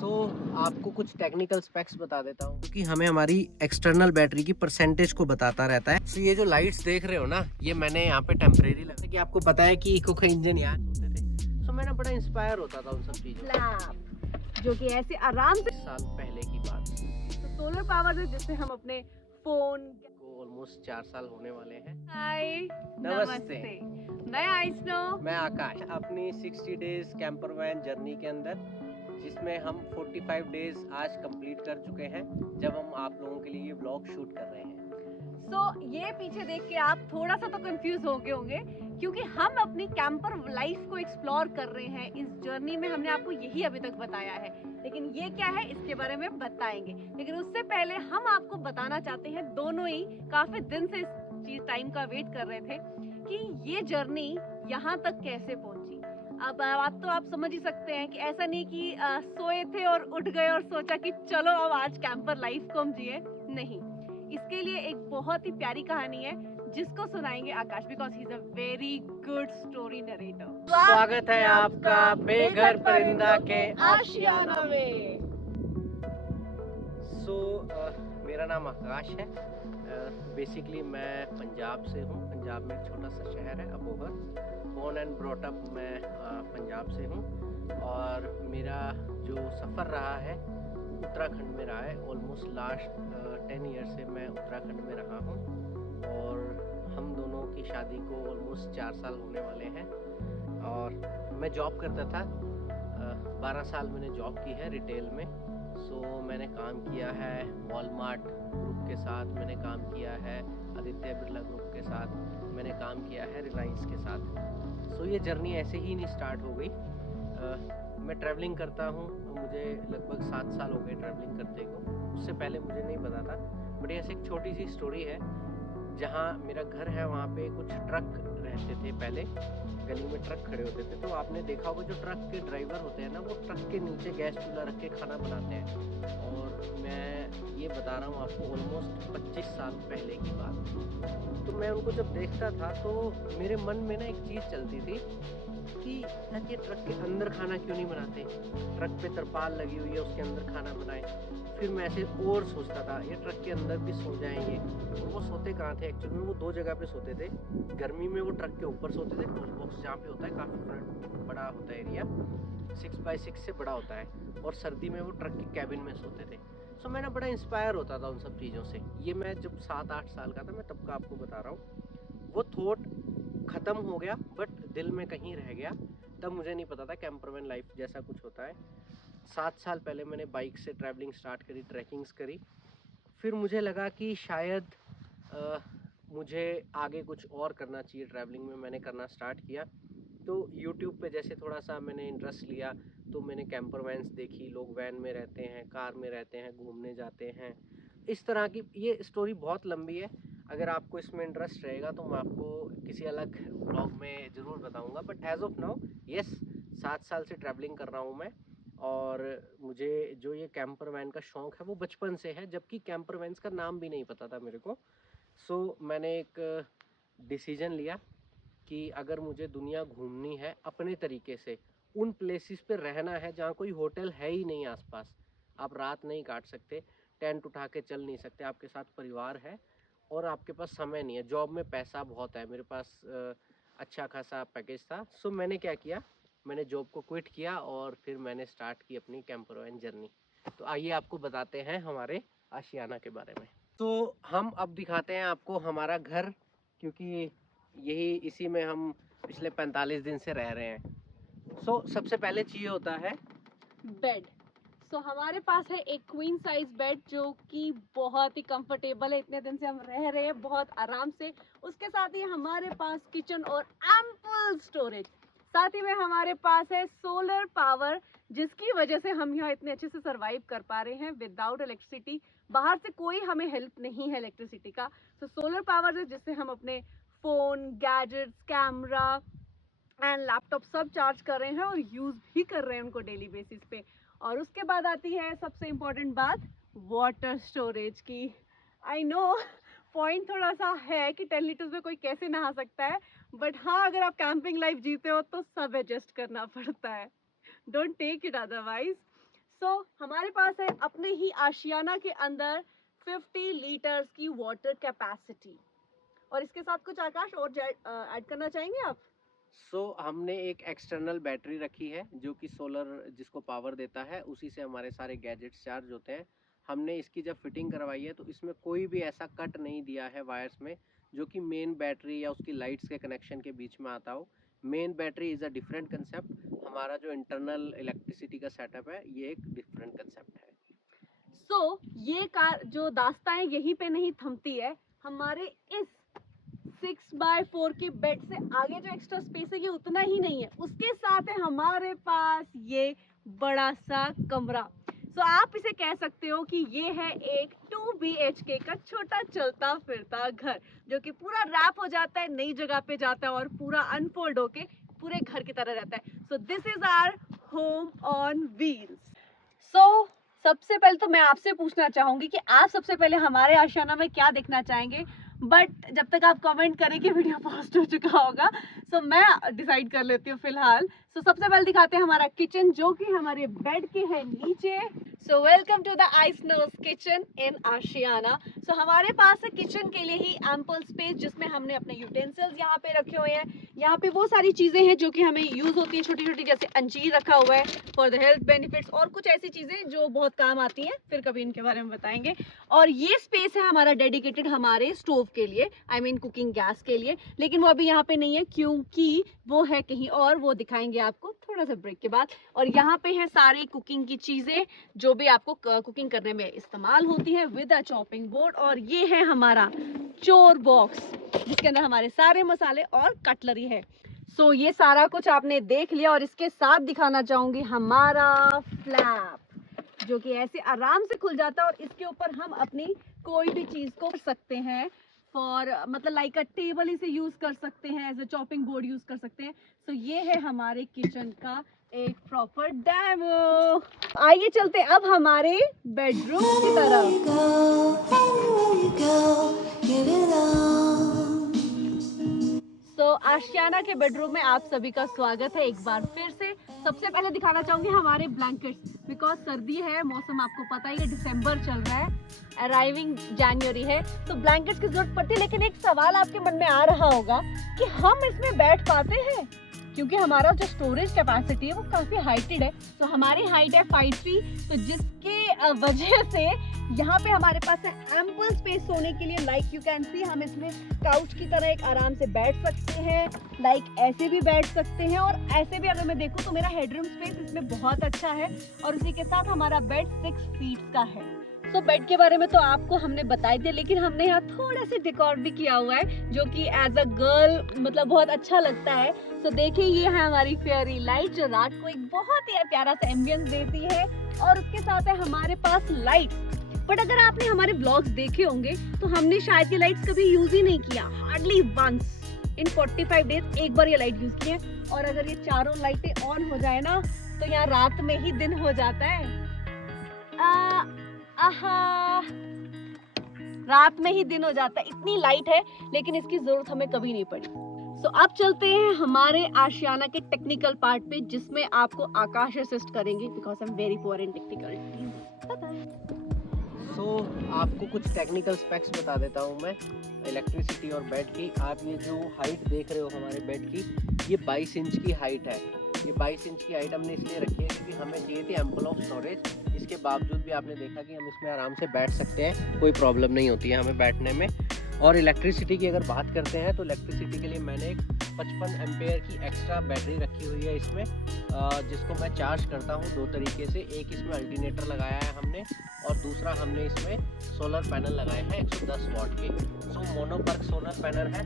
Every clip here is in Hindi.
आपको कुछ टेक्निकल स्पेक्स बता देता हूँ क्योंकि हमें हमारी एक्सटर्नल बैटरी की परसेंटेज को बताता रहता है। ये जो लाइट्स देख रहे हो ना, ये मैंने यहाँ पे टेम्परेरी लगा कि आपको पता है कि इको का इंजन यहाँ होते थे। मैं ना बड़ा इंस्पायर होता था उन सब चीजों जो कि ऐसे आराम से साल पहले की बात। तो सोलर पावर है जिससे हम अपने फोन को ऑलमोस्ट 4 साल होने वाले हैं। हाय नमस्ते। मैं आइस्नो, मैं आकाश। अपनी 60 डेज कैंपर वैन जर्नी के अंदर, जिसमें हम 45 डेज आज कंप्लीट कर चुके हैं जब हम आप लोगों के लिए ये ब्लॉग शूट कर रहे हैं। ये पीछे देख के आप थोड़ा सा तो कंफ्यूज हो गए होंगे क्योंकि हम अपनी कैंपर लाइफ को एक्सप्लोर कर रहे हैं। इस जर्नी में हमने आपको यही अभी तक बताया है, लेकिन ये क्या है इसके बारे में बताएंगे। लेकिन उससे पहले हम आपको बताना चाहते हैं, दोनों ही काफी दिन से इस चीज टाइम का वेट कर रहे थे कि ये जर्नी यहाँ तक कैसे पहुंची। अब बात तो आप समझ ही सकते हैं कि ऐसा नहीं कि सोए थे और उठ गए और सोचा कि चलो अब आज कैंपर लाइफ को हम जिए। नहीं, इसके लिए एक बहुत ही प्यारी कहानी है जिसको सुनाएंगे Akash, because he is a very good story narrator. स्वागत है आपका बेघर परिंदा के आशियाना में। मेरा नाम आकाश है। बेसिकली मैं पंजाब से हूँ। पंजाब में एक छोटा सा शहर है Abohar. Born and brought up मैं पंजाब से हूँ और मेरा जो सफ़र रहा है उत्तराखंड में रहा है। ऑलमोस्ट लास्ट 10 ईयर से मैं उत्तराखंड में रहा हूँ और हम दोनों की शादी को ऑलमोस्ट 4 साल होने वाले हैं। और मैं जॉब करता था, 12 साल मैंने जॉब की है रिटेल में। मैंने काम किया है वॉलमार्ट ग्रुप के साथ, मैंने काम किया है आदित्य बिरला ग्रुप के साथ, मैंने काम किया है रिलायंस के साथ। ये जर्नी ऐसे ही नहीं स्टार्ट हो गई। मैं ट्रैवलिंग करता हूँ, मुझे लगभग 7 साल हो गए ट्रैवलिंग करते को। उससे पहले मुझे नहीं पता था, बट ऐसे एक छोटी सी स्टोरी है। जहाँ मेरा घर है वहाँ पे कुछ ट्रक रहते थे पहले, गली में ट्रक खड़े होते थे। तो आपने देखा होगा जो ट्रक के ड्राइवर होते हैं ना, वो ट्रक के नीचे गैस चूल्हा रख के खाना बनाते हैं। और मैं ये बता रहा हूँ आपको ऑलमोस्ट 25 साल पहले की बात। तो मैं उनको जब देखता था तो मेरे मन में ना एक चीज़ चलती थी कि यार ये ट्रक के अंदर खाना क्यों नहीं बनाते, ट्रक पे तरपाल लगी हुई है उसके अंदर खाना बनाए। फिर मैं ऐसे और सोचता था ये ट्रक के अंदर भी सो जाएंगे। और वो सोते कहाँ थे एक्चुअली में, वो 2 जगह पे सोते थे। गर्मी में वो ट्रक के ऊपर सोते थे, टूल बॉक्स जहाँ पे होता है, काफ़ी फ्रंट बड़ा होता है एरिया, 6x6 से बड़ा होता है। और सर्दी में वो ट्रक के कैबिन में सोते थे। मैं ना बड़ा इंस्पायर होता था उन सब चीज़ों से। ये मैं जब 7-8 साल का था, मैं तब का आपको बता रहा हूँ। वो थॉट ख़त्म हो गया बट दिल में कहीं रह गया। तब मुझे नहीं पता था कैंपरमैन लाइफ जैसा कुछ होता है। 7 साल पहले मैंने बाइक से ट्रैवलिंग स्टार्ट करी, ट्रैकिंग्स करी। फिर मुझे लगा कि शायद मुझे आगे कुछ और करना चाहिए ट्रैवलिंग में। मैंने करना स्टार्ट किया तो यूट्यूब पे जैसे थोड़ा सा मैंने इंटरेस्ट लिया तो मैंने कैंपर वैन्स देखी। लोग वैन में रहते हैं, कार में रहते हैं, घूमने जाते हैं, इस तरह की। ये स्टोरी बहुत लंबी है, अगर आपको इसमें इंटरेस्ट रहेगा तो मैं आपको किसी अलग ब्लॉग में ज़रूर बताऊंगा। But as of now yes, 7 साल से ट्रैवलिंग कर रहा हूँ मैं। और मुझे जो ये कैंपर वैन का शौक़ है वो बचपन से है, जबकि कैंपर वैन्स का नाम भी नहीं पता था मेरे को। मैंने एक डिसीजन लिया कि अगर मुझे दुनिया घूमनी है अपने तरीके से, उन प्लेसेस पे रहना है जहाँ कोई होटल है ही नहीं आसपास, आप रात नहीं काट सकते, टेंट उठा के चल नहीं सकते, आपके साथ परिवार है और आपके पास समय नहीं है, जॉब में पैसा बहुत है, मेरे पास अच्छा खासा पैकेज था। मैंने क्या किया, मैंने जॉब को क्विट किया और फिर मैंने स्टार्ट की अपनी कैंपर वैन जर्नी। तो आइए आपको बताते हैं हमारे आशियाना के बारे में। तो हम अब दिखाते हैं आपको हमारा घर, क्योंकि यही इसी में हम पिछले 45 दिन से रह रहे हैं। सबसे पहले चाहिए होता है बेड। हमारे पास है एक क्वीन साइज बेड जो कि बहुत ही कंफर्टेबल है। इतने दिन से हम रह रहे हैं बहुत आराम से। उसके साथ ही हमारे पास किचन और एम्पल स्टोरेज। साथ ही में हमारे पास है सोलर पावर, जिसकी वजह से हम यहाँ इतने अच्छे से सरवाइव कर पा रहे हैं विदाउट इलेक्ट्रिसिटी। बाहर से कोई हमें हेल्प नहीं है इलेक्ट्रिसिटी का। सोलर पावर है जिससे हम अपने phone, gadgets, camera and laptop सब चार्ज कर रहे हैं और यूज भी कर रहे हैं उनको डेली बेसिस पे। और उसके बाद आती है सबसे इम्पोर्टेंट बात, वाटर स्टोरेज की। आई नो पॉइंट थोड़ा सा है कि 10 लीटर्स में कोई कैसे नहा सकता है, बट हाँ, अगर आप कैंपिंग लाइफ जीते हो तो सब एडजस्ट करना पड़ता है। Don't take it otherwise. So हमारे पास है अपने ही आशियाना के अंदर 50 लीटर्स की वाटर कैपेसिटी। और इसके साथ कुछ आकाश और ऐड करना चाहेंगे आप? हमने एक एक्सटर्नल बैटरी रखी है जो कि सोलर जिसको पावर देता है, उसी से हमारे सारे गैजेट्स चार्ज होते हैं। हमने इसकी जब फिटिंग करवाई है तो इसमें कोई भी ऐसा कट नहीं दिया है वायर्स में जो कि मेन बैटरी या उसकी लाइट्स के कनेक्शन के बीच में आता हो। Main battery is a different concept, हमारा जो इंटरनल इलेक्ट्रिसिटी का सेटअप है ये एक डिफरेंट कंसेप्ट है। ये कार जो दास्तां है यहीं पे नहीं थमती है। हमारे इस 6x4 के बेड से आगे जो एक्स्ट्रा स्पेस है ये उतना ही नहीं है, उसके साथ है हमारे पास ये बड़ा सा कमरा। आप इसे कह सकते हो कि ये है एक 2 BHK का छोटा चलता फिरता घर, जो कि पूरा रैप हो जाता है, नई जगह पे जाता है और पूरा अनफोल्ड होके पूरे घर की तरह रहता है। So this is our home on wheels. सबसे पहले तो मैं आपसे पूछना चाहूंगी कि आप सबसे पहले हमारे आशियाना में क्या देखना चाहेंगे, बट जब तक आप कमेंट करें कि वीडियो पोस्ट हो चुका होगा मैं डिसाइड कर लेती हूँ फिलहाल। सबसे पहले दिखाते हैं हमारा किचन जो कि हमारे बेड के है नीचे। Welcome to the ice nose kitchen in Aashiyana. हमारे पास है किचन के लिए ही एम्पल स्पेस जिसमें हमने अपने यूटेंसिल्स यहाँ पे रखे हुए हैं। यहाँ पे वो सारी चीजें हैं जो कि हमें यूज होती हैं, छोटी छोटी, जैसे अंजीर रखा हुआ है फॉर द हेल्थ बेनिफिट्स, और कुछ ऐसी चीजें जो बहुत काम आती हैं, फिर कभी इनके बारे में बताएंगे। और ये स्पेस है हमारा डेडिकेटेड हमारे स्टोव के लिए, आई मीन कुकिंग गैस के लिए, लेकिन वो अभी यहाँ पे नहीं है क्योंकि वो है कहीं और, वो दिखाएंगे आपको थोड़ा सा ब्रेक के बाद। और यहाँ पे है सारी कुकिंग की चीजें जो भी आपको कुकिंग करने में इस्तेमाल होती है विद अ चॉपिंग बोर्ड। और ये है हमारा चोर बॉक्स जिसके अंदर हमारे सारे मसाले और कटलरी है। ये सारा कुछ आपने देख लिया और इसके साथ दिखाना चाहूंगी हमारा फ्लैप जो कि ऐसे आराम से खुल जाता है और इसके ऊपर हम अपनी कोई भी चीज को कर सकते हैं, फॉर मतलब लाइक अ टेबल इसे यूज कर सकते हैं, as a chopping board use कर सकते हैं। ये है हमारे किचन का एक प्रॉपर डेमो। आइए चलते अब हमारे बेडरूम की तरफ। आशियाना के बेडरूम में आप सभी का स्वागत है एक बार फिर से। सबसे पहले दिखाना चाहूंगी हमारे ब्लैंकेट्स, बिकॉज सर्दी है, मौसम आपको पता ही है, दिसंबर चल रहा है, अराइविंग जनवरी है, तो ब्लैंकेट्स की जरूरत पड़ती है। लेकिन एक सवाल आपके मन में आ रहा होगा कि हम इसमें बैठ पाते हैं, क्योंकि हमारा जो स्टोरेज कैपेसिटी है वो काफी हाइटेड है। हमारी हाइट है 5 फीट, तो जिसके वजह से यहाँ पे हमारे पास है एम्पल स्पेस सोने के लिए। लाइक यू कैन सी, हम इसमें काउच की तरह एक आराम से बैठ सकते हैं, लाइक ऐसे भी बैठ सकते हैं, और ऐसे भी अगर मैं देखूँ तो मेरा हेडरूम स्पेस इसमें बहुत अच्छा है। और उसी के साथ हमारा बेड 6 फीट का है। बेड के बारे में तो आपको हमने बताई दिया, लेकिन हमने यहाँ थोड़ा सा डेकोर भी किया हुआ है जो कि एज अ गर्ल मतलब बहुत अच्छा लगता है। देखिए ये है हमारी फेयरी लाइट जो रात को एक बहुत ही प्यारा सा एम्बियंस देती है, और उसके साथ है हमारे पास लाइट। बट अगर आपने हमारे ब्लॉग्स देखे होंगे तो हमने शायद ये लाइट्स कभी यूज ही नहीं किया, हार्डली वंस इन 45 डेज एक बार ये लाइट यूज की है। और अगर ये चारों लाइटें ऑन हो जाए ना तो यहाँ रात में ही दिन हो जाता है। रात में ही दिन हो जाता है, इतनी लाइट है, लेकिन इसकी जरूरत हमें कभी नहीं पड़ी। अब चलते हैं हमारे आशियाना के टेक्निकल पार्ट पे, जिसमें आपको आकाश असिस्ट करेंगे, because I am very poor in technical. आपको कुछ टेक्निकल स्पेक्स बता देता हूँ मैं इलेक्ट्रिसिटी और बेड की। आप ये जो हाइट देख रहे हो हमारे बेड की, ये 22 इंच की हाइट है। ये 22 इंच की हाइट हमने इसलिए रखी है क्योंकि हमें चाहिए थी एम्पल ऑफ स्टोरेज। इसके बावजूद भी आपने देखा कि हम इसमें आराम से बैठ सकते हैं, कोई प्रॉब्लम नहीं होती है हमें बैठने में। और इलेक्ट्रिसिटी की अगर बात करते हैं तो इलेक्ट्रिसिटी के लिए मैंने एक 55 एम्पेयर की एक्स्ट्रा बैटरी रखी हुई है इसमें, जिसको मैं चार्ज करता हूँ 2 तरीके से। एक इसमें अल्टरनेटर लगाया है हमने, और दूसरा हमने इसमें सोलर पैनल लगाए हैं 110 वाट के। मोनोपर्क सोलर पैनल है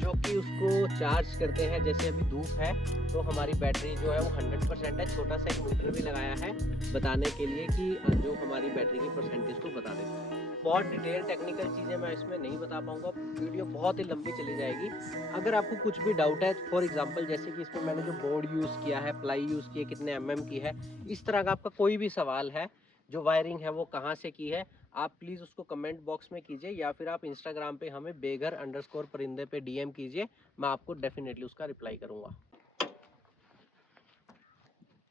जो कि उसको चार्ज करते हैं। जैसे अभी धूप है तो हमारी बैटरी जो है वो 100% है। छोटा सा एक मीटर भी लगाया है बताने के लिए कि जो हमारी बैटरी की परसेंटेज को बता देता है। बहुत डिटेल टेक्निकल चीज़ें मैं इसमें नहीं बता पाऊँगा, वीडियो बहुत ही लंबी चली जाएगी। अगर आपको कुछ भी डाउट है, फॉर एग्जांपल जैसे कि इसमें मैंने जो बोर्ड यूज़ किया है, प्लाई यूज़ की है, कितने mm की है, इस तरह का आपका कोई भी सवाल है, जो वायरिंग है वो कहाँ से की है, आप प्लीज़ उसको कमेंट बॉक्स में कीजिए, या फिर आप इंस्टाग्राम पे हमें बेघर_परिंदे पे DM कीजिए, मैं आपको डेफिनेटली उसका रिप्लाई करूँगा।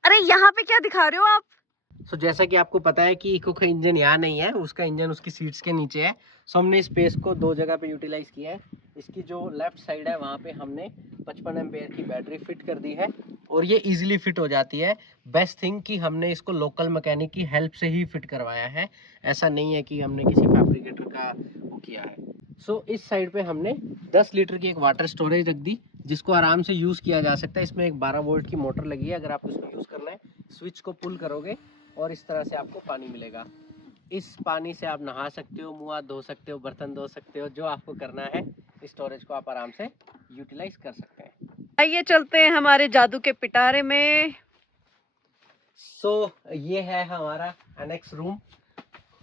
अरे यहाँ पे क्या दिखा रहे हो आप? सो जैसा कि आपको पता है कि इको का इंजन यहाँ नहीं है, उसका इंजन उसकी सीट्स के नीचे है। सो हमने स्पेस को दो जगह पे यूटिलाइज किया है। इसकी जो लेफ्ट साइड है वहाँ पे हमने 55 एम्पेयर की बैटरी फिट कर दी है और ये इजीली फिट हो जाती है। बेस्ट थिंग कि हमने इसको लोकल मैकेनिक की हेल्प से ही फिट करवाया है, ऐसा नहीं है कि हमने किसी फैब्रिकेटर का वो किया है। सो इस साइड पे हमने 10 लीटर की एक वाटर स्टोरेज रख दी, जिसको आराम से यूज़ किया जा सकता है। इसमें एक 12 वोल्ट की मोटर लगी है। अगर आपको इसको यूज़ करना है, स्विच को पुल करोगे और इस तरह से आपको पानी मिलेगा। इस पानी से आप नहा सकते हो, मुँह हाथ धो सकते हो, बर्तन धो सकते हो, जो आपको करना है स्टोरेज को आप आराम से यूटिलाइज कर सकते हैं। आइए चलते हैं हमारे जादू के पिटारे में। सो ये है हमारा एनेक्स रूम।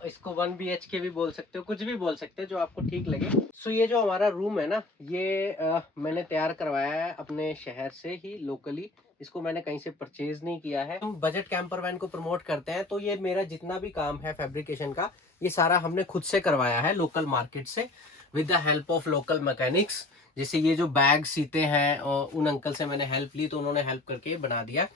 इसको 1 BHK भी बोल सकते हो, कुछ भी बोल सकते हो जो आपको ठीक लगे। सो ये जो हमारा रूम है ना, ये मैंने तैयार करवाया है अपने शहर से ही लोकली। इसको मैंने कहीं से परचेज नहीं किया है। हम बजट कैंपर वैन को प्रमोट करते हैं, तो ये मेरा जितना भी काम है फैब्रिकेशन का, ये सारा हमने खुद से करवाया है लोकल मार्केट से, with the help of local mechanics. जैसे ये जो बैग सीते हैं, और उन अंकल से मैंने हेल्प ली तो उन्होंने हेल्प करके बना दिया।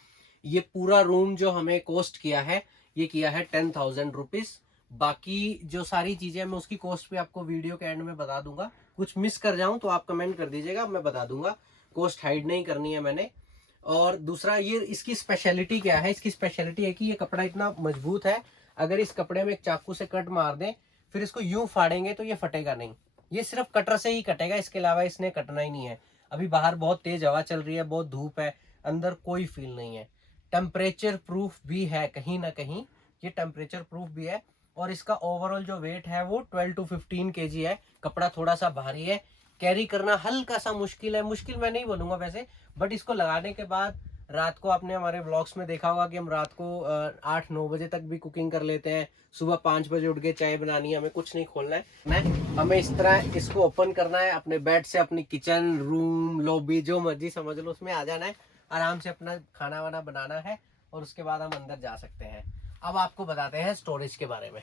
ये पूरा रूम जो हमें कॉस्ट किया है, ये किया है 10,000 रुपीज। बाकी जो सारी चीजें मैं उसकी कॉस्ट भी आपको वीडियो के एंड में बता दूंगा। कुछ मिस कर जाऊं तो आप कमेंट कर दीजिएगा, मैं बता दूंगा। कॉस्ट हाइड नहीं करनी है मैंने। और दूसरा, ये इसकी स्पेशलिटी क्या है? इसकी स्पेशलिटी है कि ये कपड़ा इतना मजबूत है, अगर इस कपड़े में एक चाकू से कट मार दें, फिर इसको यूं फाड़ेंगे तो ये फटेगा नहीं। ये सिर्फ कटर से ही कटेगा, इसके अलावा इसने कटना ही नहीं है। अभी बाहर बहुत तेज हवा चल रही है, बहुत धूप है, अंदर कोई फील नहीं है। टेम्परेचर प्रूफ भी है कहीं ना कहीं, ये टेम्परेचर प्रूफ भी है। और इसका ओवरऑल जो वेट है वो 12 to 15 kg है। कपड़ा थोड़ा सा भारी है, कैरी करना हल्का सा मुश्किल है। मुश्किल मैं नहीं बोलूंगा वैसे, बट इसको लगाने के बाद रात को आपने हमारे व्लॉग्स में देखा होगा कि हम रात को 8-9 बजे तक भी कुकिंग कर लेते हैं। सुबह 5 बजे उठ के चाय बनानी है, हमें कुछ नहीं खोलना है, हमें इस तरह इसको ओपन करना है। अपने बेड से अपनी किचन, रूम, लॉबी, जो मर्जी समझ लो, उसमें आ जाना है, आराम से अपना खाना वाना बनाना है और उसके बाद हम अंदर जा सकते हैं। अब आपको बताते हैं स्टोरेज के बारे में।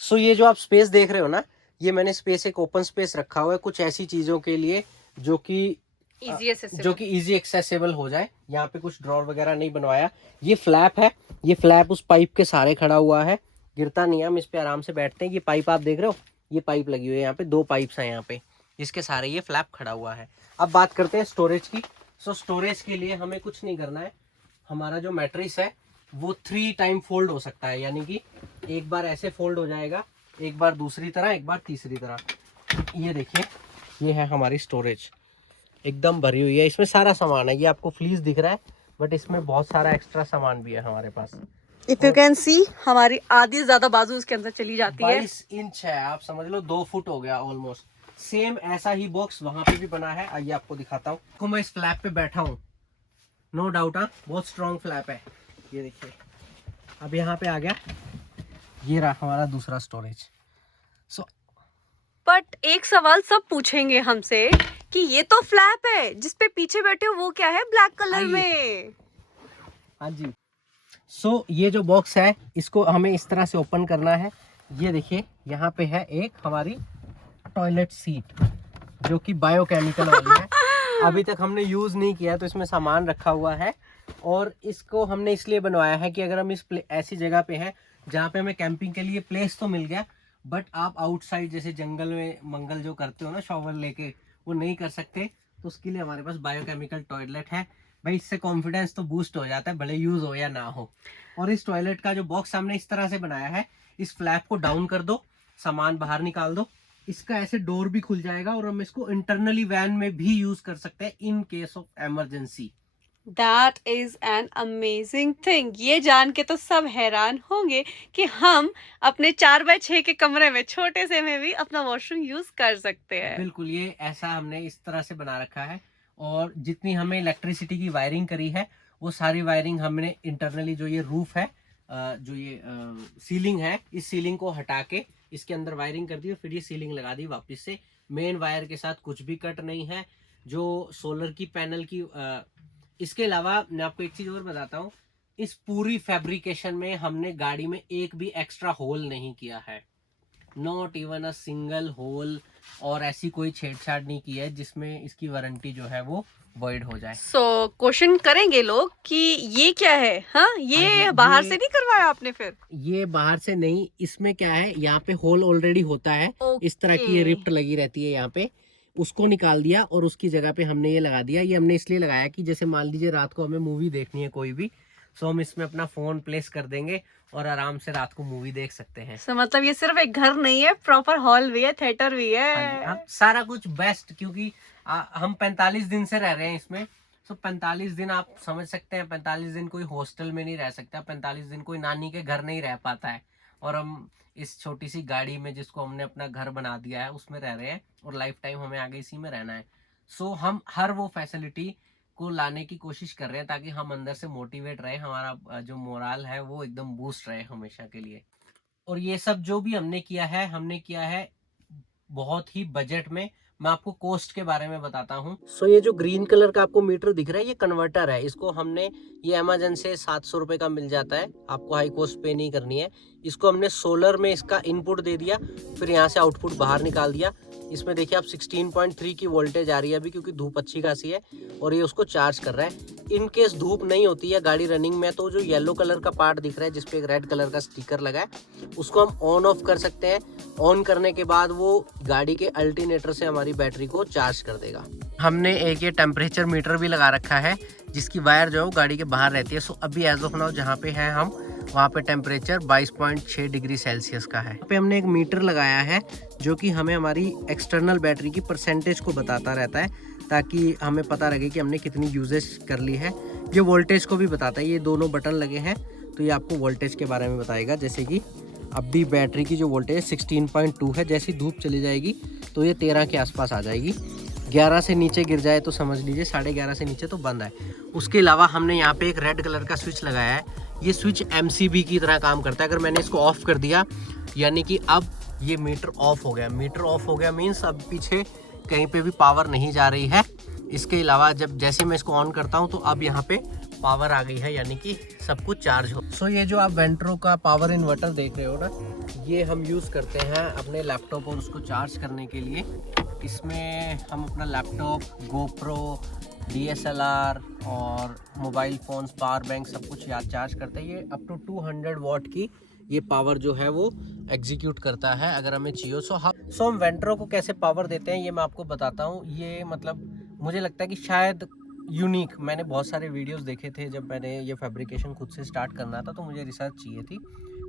सो ये जो आप स्पेस देख रहे हो ना, ये मैंने स्पेस एक ओपन स्पेस रखा हुआ है कुछ ऐसी चीजों के लिए जो कि इजी एक्सेसिबल हो जाए। यहाँ पे कुछ ड्रॉर वगैरह नहीं बनवाया। ये फ्लैप है, ये फ्लैप उस पाइप के सहारे खड़ा हुआ है, गिरता नहीं है, हम इस पे आराम से बैठते हैं। ये पाइप आप देख रहे हो, ये पाइप लगी हुई है यहाँ पे, 2 पाइप्स हैं यहाँ पे, जिसके सहारे ये फ्लैप खड़ा हुआ है। अब बात करते हैं स्टोरेज की। सो स्टोरेज के लिए हमें कुछ नहीं करना है। हमारा जो मैट्रिक्स है वो 3 टाइम फोल्ड हो सकता है, यानी कि एक बार ऐसे फोल्ड हो जाएगा, एक बार दूसरी तरह, एक बार तीसरी तरह। ये देखिए, ये है हमारी स्टोरेज, एकदम भरी हुई है। इसमें सारा सामान है। ये आपको फ्लीस दिख रहा है, बट इसमें बहुत सारा एक्स्ट्रा सामान भी है हमारे पास। इफ यू कैन सी, हमारी आधी से ज्यादा बाजू उसके अंदर चली जाती है। 22 इंच है, आप समझ लो 2 फुट हो गया ऑलमोस्ट। सेम ऐसा ही बॉक्स वहां पे भी बना है, आइए आपको दिखाता हूँ। तो मैं इस फ्लैप पे बैठा हूँ, नो डाउट, हाँ बहुत स्ट्रॉन्ग फ्लैप है। ये देखिए, अब यहाँ पे आ गया, ये रहा हमारा दूसरा स्टोरेज। सो बट एक सवाल सब पूछेंगे हमसे कि ये तो फ्लैप है, जिसपे पीछे बैठे हो वो क्या है ब्लैक कलर में? हाँ जी। सो ये जो बॉक्स है, इसको हमें इस तरह से ओपन करना है। ये देखिए, यहाँ पे है एक हमारी टॉयलेट सीट, जो कि बायोकेमिकल वाली है। अभी तक हमने यूज नहीं किया, तो इसमें सामान रखा हुआ है। और इसको हमने इसलिए बनवाया है कि अगर हम ऐसी जगह पे हैं जहाँ पे हमें कैंपिंग के लिए प्लेस तो मिल गया, बट आप आउटसाइड जैसे जंगल में मंगल जो करते हो ना शॉवर लेके, वो नहीं कर सकते, तो उसके लिए हमारे पास बायोकेमिकल टॉयलेट है। भाई, इससे कॉन्फिडेंस तो बूस्ट हो जाता है, भले यूज हो या ना हो। और इस टॉयलेट का जो बॉक्स हमने इस तरह से बनाया है, इस फ्लैप को डाउन कर दो, सामान बाहर निकाल दो, इसका ऐसे डोर भी खुल जाएगा और हम इसको इंटरनली वैन में भी यूज कर सकते हैं in case of emergency. That is an amazing thing. ये जान के तो सब हैरान होंगे कि हम अपने 4x6 के कमरे में, छोटे से में भी अपना वॉशरूम यूज कर सकते हैं। बिल्कुल, ये ऐसा हमने इस तरह से बना रखा है। और जितनी हमें इलेक्ट्रिसिटी की वायरिंग करी है, वो सारी वायरिंग हमने इंटरनली, जो ये रूफ है, जो ये सीलिंग है, इस सीलिंग को हटा के इसके अंदर वायरिंग कर दी और फिर ये सीलिंग लगा दी वापस से। मेन वायर के साथ कुछ भी कट नहीं है। जो सोलर की पैनल की इसके अलावा मैं आपको एक चीज और बताता हूँ, इस पूरी फैब्रिकेशन में हमने गाड़ी में एक भी एक्स्ट्रा होल नहीं किया है, not even a single hole. और ऐसी कोई छेड़छाड़ नहीं की है जिसमें इसकी वारंटी जो है वो वॉइड हो जाए। सो क्वेश्चन करेंगे लोग कि ये क्या है, हाँ ये बाहर से नहीं करवाया आपने फिर? ये बाहर से नहीं, इसमें क्या है, यहाँ पे होल ऑलरेडी होता है, इस तरह की ये रिप्ट लगी रहती है यहाँ पे, उसको निकाल दिया और उसकी जगह पे हमने ये लगा दिया। ये हमने इसलिए लगाया कि जैसे मान लीजिए रात को हमें मूवी देखनी है कोई भी, सो हम इसमें अपना फोन प्लेस कर देंगे और आराम से रात को मूवी देख सकते हैं। so, मतलब ये सिर्फ एक घर नहीं है, प्रॉपर हॉल भी है, थिएटर भी है। हाँ, सारा कुछ बेस्ट, क्योंकि हम 45 दिन से रह रहे हैं इसमें। सो 45 दिन आप समझ सकते हैं, 45 दिन कोई हॉस्टल में नहीं रह सकता, 45 दिन कोई नानी के घर नहीं रह पाता है, और हम इस छोटी सी गाड़ी में जिसको हमने अपना घर बना दिया है उसमें रह रहे हैं, और लाइफ टाइम हमें आगे इसी में रहना है। सो हम हर वो फैसिलिटी को लाने की कोशिश कर रहे हैं ताकि हम अंदर से मोटिवेट रहे, हमारा जो मोरल है वो एकदम बूस्ट रहे हमेशा के लिए। और ये सब जो भी हमने किया है बहुत ही बजट में। मैं आपको कॉस्ट के बारे में बताता हूँ। सो ये जो ग्रीन कलर का आपको मीटर दिख रहा है, ये कन्वर्टर है। इसको हमने, ये अमेजन से 700 रुपए का मिल जाता है, आपको हाई कॉस्ट पे नहीं करनी है। इसको हमने सोलर में इसका इनपुट दे दिया, फिर यहाँ से आउटपुट बाहर निकाल दिया। इसमें देखिए आप 16.3 की वोल्टेज आ रही है अभी, क्योंकि धूप अच्छी खासी है, और ये उसको चार्ज कर रहा है। इन केस धूप नहीं होती है, गाड़ी रनिंग में, तो जो येलो कलर का पार्ट दिख रहा है जिसपे एक रेड कलर का स्टिकर लगा है, उसको हम ऑन ऑफ कर सकते हैं। ऑन करने के बाद वो गाड़ी के अल्टरनेटर से हमारी बैटरी को चार्ज कर देगा। हमने एक ये टेम्परेचर मीटर भी लगा रखा है, जिसकी वायर जो है वो गाड़ी के बाहर रहती है। सो अभी एज ऑफ नाउ जहाँ पे है हम, वहाँ पे टेम्परेचर 22.6 डिग्री सेल्सियस का है। यहाँ पे हमने एक मीटर लगाया है जो कि हमें हमारी एक्सटर्नल बैटरी की परसेंटेज को बताता रहता है, ताकि हमें पता लगे कि हमने कितनी यूजेज कर ली है। ये वोल्टेज को भी बताता है, ये दोनों बटन लगे हैं तो ये आपको वोल्टेज के बारे में बताएगा। जैसे कि अभी बैटरी की जो वोल्टेज 16.2 है, जैसी धूप चली जाएगी तो ये 13 के आसपास आ जाएगी। 11 से नीचे गिर जाए तो समझ लीजिए 11:30 से नीचे तो बंद है। उसके अलावा हमने यहाँ पे एक रेड कलर का स्विच लगाया है। ये स्विच MCB की तरह काम करता है। अगर मैंने इसको ऑफ कर दिया, यानी कि अब ये मीटर ऑफ हो गया। मीटर ऑफ हो गया मीन्स अब पीछे कहीं पे भी पावर नहीं जा रही है। इसके अलावा जब जैसे मैं इसको ऑन करता हूँ तो अब यहाँ पे पावर आ गई है, यानी कि सब कुछ चार्ज हो। सो ये जो आप वेंट्रो का पावर इन्वर्टर देख रहे हो ना, ये हम यूज़ करते हैं अपने लैपटॉप और उसको चार्ज करने के लिए। इसमें हम अपना लैपटॉप, गोप्रो, DSLR और मोबाइल फ़ोन्स, पावर बैंक सब कुछ याद चार्ज करते हैं। ये अप टू 200 वाट की ये पावर जो है वो एग्जीक्यूट करता है अगर हमें चाहिए। सो हम वेंट्रो को कैसे पावर देते हैं ये मैं आपको बताता हूँ। ये मतलब मुझे लगता है कि शायद यूनिक, मैंने बहुत सारे वीडियोस देखे थे जब मैंने ये फैब्रिकेशन खुद से स्टार्ट करना था, तो मुझे रिसर्च चाहिए थी,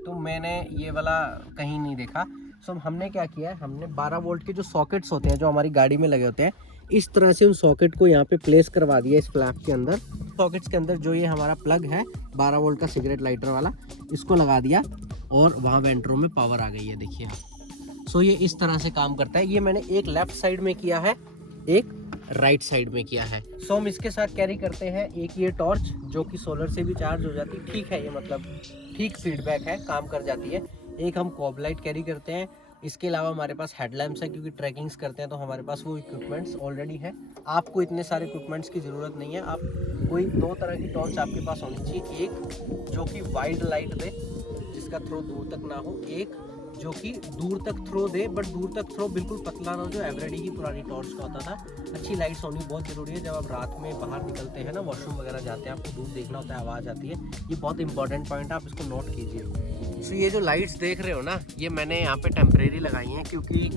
तो मैंने ये वाला कहीं नहीं देखा। सो हमने क्या किया है, हमने 12 वोल्ट के जो सॉकेट्स होते हैं जो हमारी गाड़ी में लगे होते हैं, इस तरह से उन सॉकेट को यहाँ पे प्लेस करवा दिया इस फ्लैप के अंदर। सॉकेट्स के अंदर जो ये हमारा प्लग है 12 वोल्ट का सिगरेट लाइटर वाला, इसको लगा दिया और वहाँ वेंट्रो में पावर आ गई है, देखिए। सो ये इस तरह से काम करता है। ये मैंने एक लेफ्ट साइड में किया है, एक राइट साइड में किया है। सो हम इसके साथ कैरी करते हैं एक ये टॉर्च जो कि सोलर से भी चार्ज हो जाती है। ठीक है, ये मतलब ठीक फीडबैक है, काम कर जाती है। एक हम कॉब लाइट कैरी करते हैं। इसके अलावा हमारे पास हेडलैम्प्स है, क्योंकि ट्रैकिंग्स करते हैं तो हमारे पास वो इक्विपमेंट्स ऑलरेडी है। आपको इतने सारे इक्विपमेंट्स की ज़रूरत नहीं है। आप कोई 2 तरह की टॉर्च आपके पास होनी चाहिए, एक जो कि वाइड लाइट दे जिसका थ्रो दूर तक ना हो, एक जो कि दूर तक थ्रो दे बट दूर तक थ्रो बिल्कुल पतला ना हो, जो एवरेडी की पुरानी टॉर्च का होता था। अच्छी लाइट्स होनी बहुत ज़रूरी है। जब आप रात में बाहर निकलते हैं ना, वॉशरूम वगैरह जाते हैं, आपको दूर देखना होता है, आवाज़ आती है, ये बहुत इंपॉर्टेंट पॉइंट है, आप इसको नोट कीजिए। सो ये जो लाइट्स देख रहे हो ना, ये मैंने यहाँ पे टेम्परेरी लगाई हैं, क्योंकि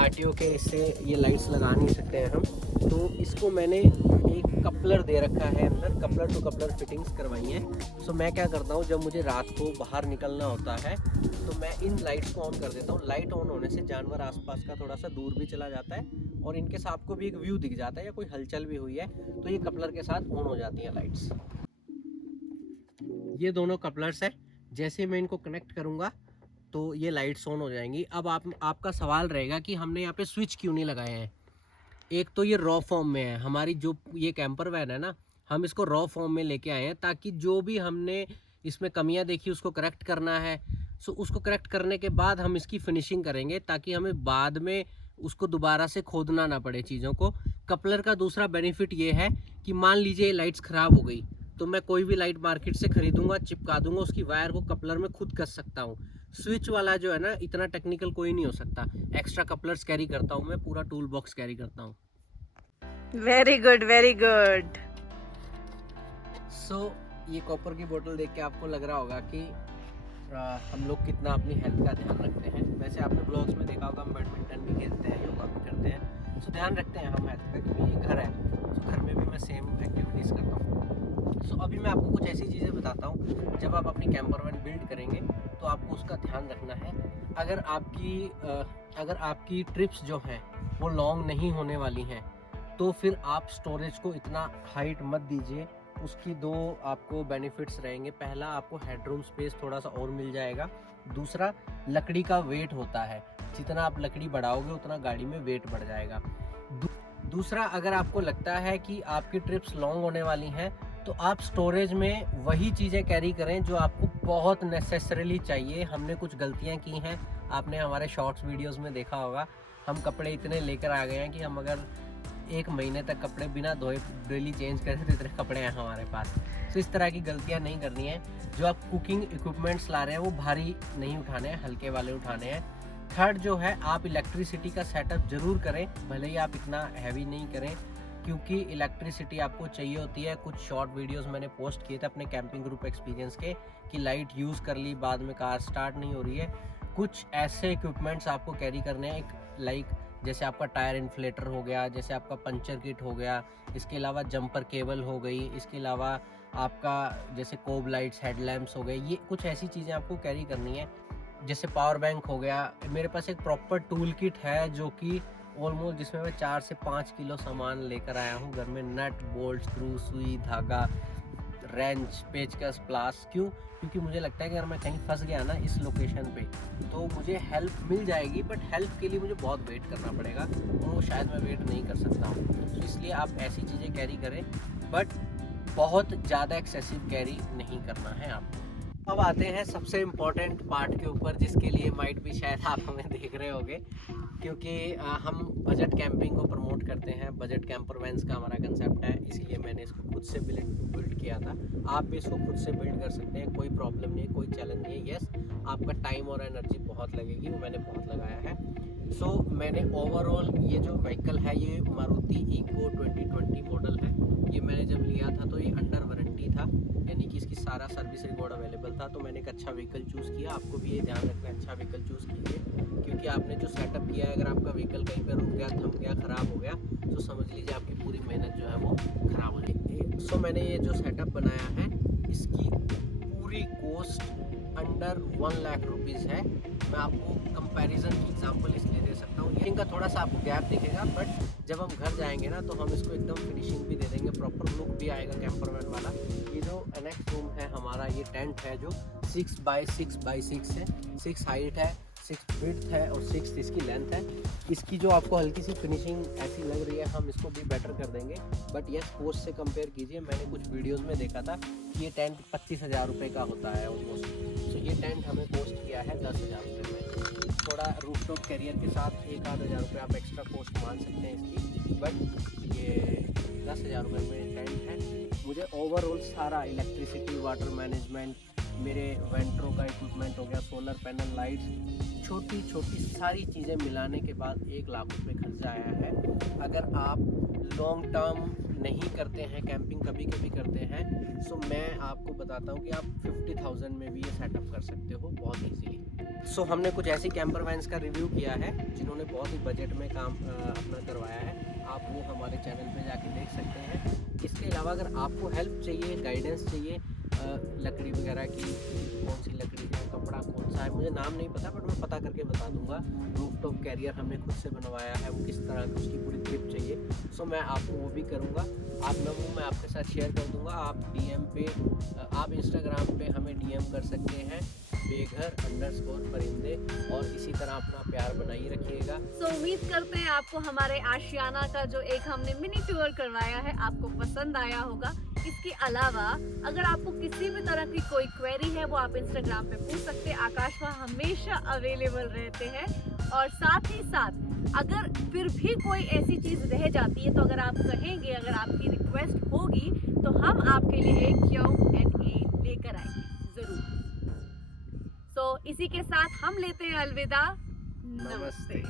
RTO के इससे ये लाइट्स लगा नहीं सकते हैं हम, तो इसको मैंने एक कपलर दे रखा है अंदर, कपलर टू कपलर फिटिंग्स करवाई हैं। सो मैं क्या करता हूँ, जब मुझे रात को बाहर निकलना होता है तो मैं इन लाइट्स को ऑन कर देता हूँ। लाइट ऑन होने से जानवर आसपास का थोड़ा सा दूर भी चला जाता है और इनके साथ आपको भी एक व्यू दिख जाता है, या कोई हलचल भी हुई है तो ये कपलर के साथ ऑन हो जाती है लाइट्स। ये दोनों कपलर्स है, जैसे मैं इनको कनेक्ट करूँगा तो ये लाइट्स ऑन हो जाएंगी। अब आपका सवाल रहेगा कि हमने यहाँ पे स्विच क्यों नहीं लगाए हैं। एक तो ये रॉ फॉर्म में है, हमारी जो ये कैंपर वैन है ना, हम इसको रॉ फॉर्म में लेके आए हैं ताकि जो भी हमने इसमें कमियां देखी उसको करेक्ट करना है। सो उसको करेक्ट करने के बाद हम इसकी फिनिशिंग करेंगे, ताकि हमें बाद में उसको दोबारा से खोदना ना पड़े चीज़ों को। कपलर का दूसरा बेनिफिट ये है कि मान लीजिए लाइट्स ख़राब हो गई तो मैं कोई भी लाइट मार्केट से खरीदूंगा, चिपका दूंगा, उसकी वायर को कपलर में खुद कस सकता हूँ। स्विच वाला जो है ना, इतना टेक्निकल कोई नहीं हो सकता। एक्स्ट्रा कपलर्स कैरी करता हूँ मैं, पूरा टूल बॉक्स कैरी करता हूँ। Very good, very good. So ये कॉपर की बोतल देख के आपको लग रहा होगा कि हम लोग कितना अपनी हेल्थ का ध्यान रखते हैं। वैसे आपने ब्लॉग्स में देखा होगा हम बैडमिंटन भी खेलते हैं, योगा भी करते हैं, सो ध्यान रखते हैं हम हेल्थ का, क्योंकि ये घर है, सो घर में भी मैं सेम एक्टिविटीज़ करता हूँ। सो अभी मैं आपको कुछ ऐसी चीज़ें बताता हूँ, जब आप अपनी कैंपर वैन बिल्ड करेंगे तो आपको उसका ध्यान रखना है। अगर आपकी ट्रिप्स जो हैं वो लॉन्ग नहीं होने वाली हैं, तो फिर आप स्टोरेज को इतना हाइट मत दीजिए। उसकी दो आपको बेनिफिट्स रहेंगे। पहला, आपको हेडरूम स्पेस थोड़ा सा और मिल जाएगा। दूसरा, लकड़ी का वेट होता है, जितना आप लकड़ी बढ़ाओगे उतना गाड़ी में वेट बढ़ जाएगा। दूसरा, अगर आपको लगता है कि आपकी ट्रिप्स लॉन्ग होने वाली हैं, तो आप स्टोरेज में वही चीज़ें कैरी करें जो आपको बहुत नेसेसरीली चाहिए। हमने कुछ गलतियां की हैं, आपने हमारे शॉर्ट्स वीडियोस में देखा होगा। हम कपड़े इतने लेकर आ गए हैं कि हम अगर 1 महीने तक कपड़े बिना धोए डेली चेंज करें तो इतने कपड़े हैं हमारे पास। तो इस तरह की गलतियां नहीं करनी है। जो आप कुकिंग इक्विपमेंट्स ला रहे हैं वो भारी नहीं उठाने हैं, हल्के वाले उठाने हैं। थर्ड जो है, आप इलेक्ट्रिसिटी का सेटअप ज़रूर करें, भले ही आप इतना हैवी नहीं करें, क्योंकि इलेक्ट्रिसिटी आपको चाहिए होती है। कुछ शॉर्ट वीडियोस मैंने पोस्ट किए थे अपने कैंपिंग ग्रुप एक्सपीरियंस के, कि लाइट यूज़ कर ली, बाद में कार स्टार्ट नहीं हो रही है। कुछ ऐसे इक्विपमेंट्स आपको कैरी करने हैं, लाइक जैसे आपका टायर इन्फ्लेटर हो गया, जैसे आपका पंचर किट हो गया, इसके अलावा जंपर केबल हो गई, इसके अलावा आपका जैसे कोब लाइट्स, हेडलैम्प्स हो गए। ये कुछ ऐसी चीज़ें आपको कैरी करनी है। जैसे पावर बैंक हो गया। मेरे पास एक प्रॉपर टूल किट है जो कि ऑलमोस्ट, जिसमें मैं 4 से 5 किलो सामान लेकर आया हूँ घर में। नट, बोल्ट, स्क्रू, सुई, धागा, रेंच, पेचकस, प्लास। क्यों? क्योंकि मुझे लगता है कि अगर मैं कहीं फंस गया ना इस लोकेशन पे, तो मुझे हेल्प मिल जाएगी, बट हेल्प के लिए मुझे बहुत वेट करना पड़ेगा और वो शायद मैं वेट नहीं कर सकता हूँ। तो इसलिए आप ऐसी चीज़ें कैरी करें, बट बहुत ज़्यादा एक्सेसिव कैरी नहीं करना है आपको। अब आते हैं सबसे इम्पोर्टेंट पार्ट के ऊपर, जिसके लिए माइट भी शायद आप हमें देख रहे होंगे, क्योंकि हम बजट कैंपिंग को प्रमोट करते हैं। बजट कैंपर वैन्स का हमारा कंसेप्ट है, इसीलिए मैंने इसको खुद से बिल्ड किया था। आप भी इसको खुद से बिल्ड कर सकते हैं, कोई प्रॉब्लम नहीं है, कोई चैलेंज नहीं है। यस, आपका टाइम और एनर्जी बहुत लगेगी, वो मैंने बहुत लगाया है। सो मैंने ओवरऑल ये जो व्हीकल है, ये मारुति इको 2020 मॉडल है। ये मैंने जब लिया था तो ये अंडर वारंटी था, यानी कि इसकी सारा सर्विस रिकॉर्ड अवेलेबल था। तो मैंने एक अच्छा व्हीकल चूज़ किया। आपको भी ये ध्यान रखना है, अच्छा व्हीकल चूज़ कीजिए, क्योंकि आपने जो सेटअप किया है, अगर आपका व्हीकल कहीं पर रुक गया, थम गया, ख़राब हो गया, तो समझ लीजिए आपकी पूरी मेहनत जो है वो ख़राब हो जाएगी। सो मैंने ये जो सेटअप बनाया है, इसकी पूरी कॉस्ट अंडर 1 लाख रुपीज़ है। मैं आपको कंपैरिजन की एग्जांपल इसलिए दे सकता हूँ, इनका थोड़ा सा आपको गैप दिखेगा, बट जब हम घर जाएंगे ना तो हम इसको एकदम फिनिशिंग भी दे देंगे, प्रॉपर लुक भी आएगा कैंपर वैन वाला। ये जो नेक्स्ट रूम है हमारा, ये टेंट है जो 6 बाई 6 है, 6 हाइट है, 6 विड्थ है और 6 इसकी लेंथ है। इसकी जो आपको हल्की सी फिनिशिंग ऐसी लग रही है, हम इसको भी बेटर कर देंगे, बट यस, कॉस्ट से कंपेयर कीजिए। मैंने कुछ वीडियोस में देखा था कि ये टेंट 25,000 रुपये का होता है ऑलमोस्ट। तो ये टेंट हमें कॉस्ट किया है 10,000 रुपये में। थोड़ा रूफटॉप कैरियर के साथ 1-आध हज़ार रुपये आप एक्स्ट्रा कॉस्ट मान सकते हैं इसकी, बट ये 10,000 रुपये में टेंट है। मुझे ओवरऑल सारा इलेक्ट्रिसिटी, वाटर मैनेजमेंट, मेरे वेंट्रो का इक्विपमेंट हो गया, सोलर पैनल, लाइट्स, छोटी छोटी सारी चीज़ें मिलाने के बाद 1 लाख रुपये खर्चा आया है। अगर आप लॉन्ग टर्म नहीं करते हैं, कैंपिंग कभी कभी करते हैं, सो मैं आपको बताता हूँ कि आप 50,000 में भी ये सेटअप कर सकते हो बहुत ईजीली। सो हमने कुछ ऐसी कैंपर वैन्स का रिव्यू किया है जिन्होंने बहुत ही बजट में काम अपना करवाया है। आप वो हमारे चैनल पे जाके देख सकते हैं। इसके अलावा अगर आपको हेल्प चाहिए, गाइडेंस चाहिए, लकड़ी वगैरह की, कौन सी लकड़ी है, कपड़ा कौन सा है, मुझे नाम नहीं पता, बट मैं पता करके बता दूंगा। रूफटॉप कैरियर हमने खुद से बनवाया है, वो किस तरह की उसकी पूरी ट्रिप चाहिए, सो मैं आपको वो भी करूँगा। मैं आपके साथ शेयर कर दूँगा। आप DM पे, आप इंस्टाग्राम पे हमें DM कर सकते हैं, बेघर_परिंदे, और इसी तरह अपना प्यार बनाए रखिएगा। सो उम्मीद करते हैं आपको हमारे आशियाना का जो एक हमने मिनी टूर करवाया है आपको पसंद आया होगा। इसके अलावा अगर आपको किसी भी तरह की कोई क्वेरी है वो आप इंस्टाग्राम पे पूछ सकते हैं। आकाश वहाँ हमेशा अवेलेबल रहते हैं। और साथ ही साथ अगर फिर भी कोई ऐसी चीज़ रह जाती है तो अगर आप कहेंगे, अगर आपकी रिक्वेस्ट होगी तो हम आपके लिए एक Q&A लेकर आएंगे ज़रूर। सो इसी के साथ हम लेते हैं अलविदा। नमस्ते।